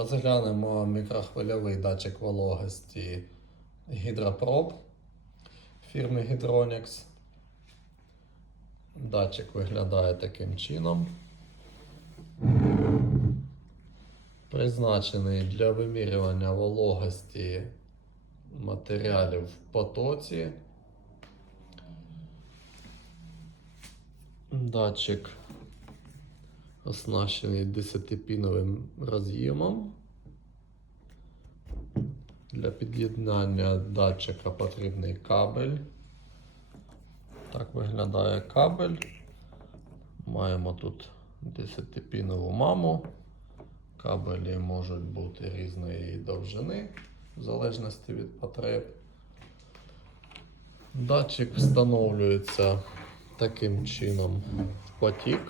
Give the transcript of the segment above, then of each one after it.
Розглянемо мікрохвильовий датчик вологості Гідропроб фірми Hydronix. Датчик виглядає таким чином. Призначений для вимірювання вологості матеріалів в потоці. Датчик оснащений 10-піновим роз'ємом. Для під'єднання датчика потрібний кабель. Так виглядає кабель. Маємо тут 10-пінову маму. Кабелі можуть бути різної довжини, в залежності від потреб. Датчик встановлюється таким чином потік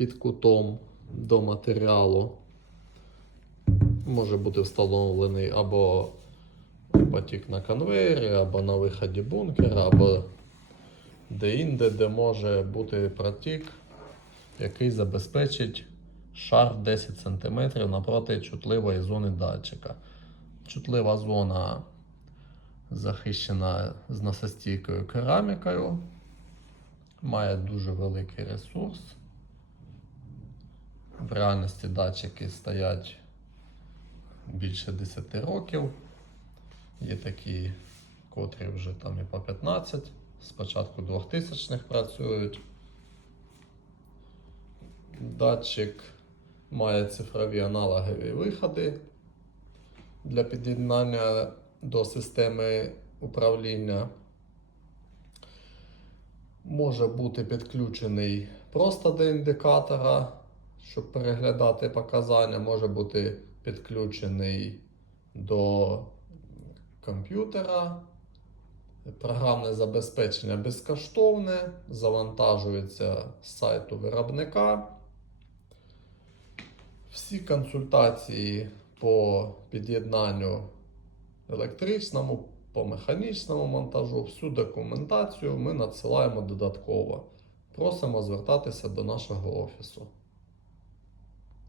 під кутом до матеріалу. Може бути встановлений або потік на конвейері, або на виході бункера, або де-інде, де може бути протік, який забезпечить шар 10 см напроти чутливої зони датчика. Чутлива зона захищена зносостійкою керамікою, має дуже великий ресурс. В реальності датчики стоять більше 10 років. Є такі, котрі вже там і по 15, з початку 2000-х працюють. Датчик має цифрові аналогові виходи для під'єднання до системи управління. Може бути підключений просто до індикатора, щоб переглядати показання, може бути підключений до комп'ютера. Програмне забезпечення безкоштовне, завантажується з сайту виробника. Всі консультації по під'єднанню електричному, по механічному монтажу, всю документацію ми надсилаємо додатково. Просимо звертатися до нашого офісу.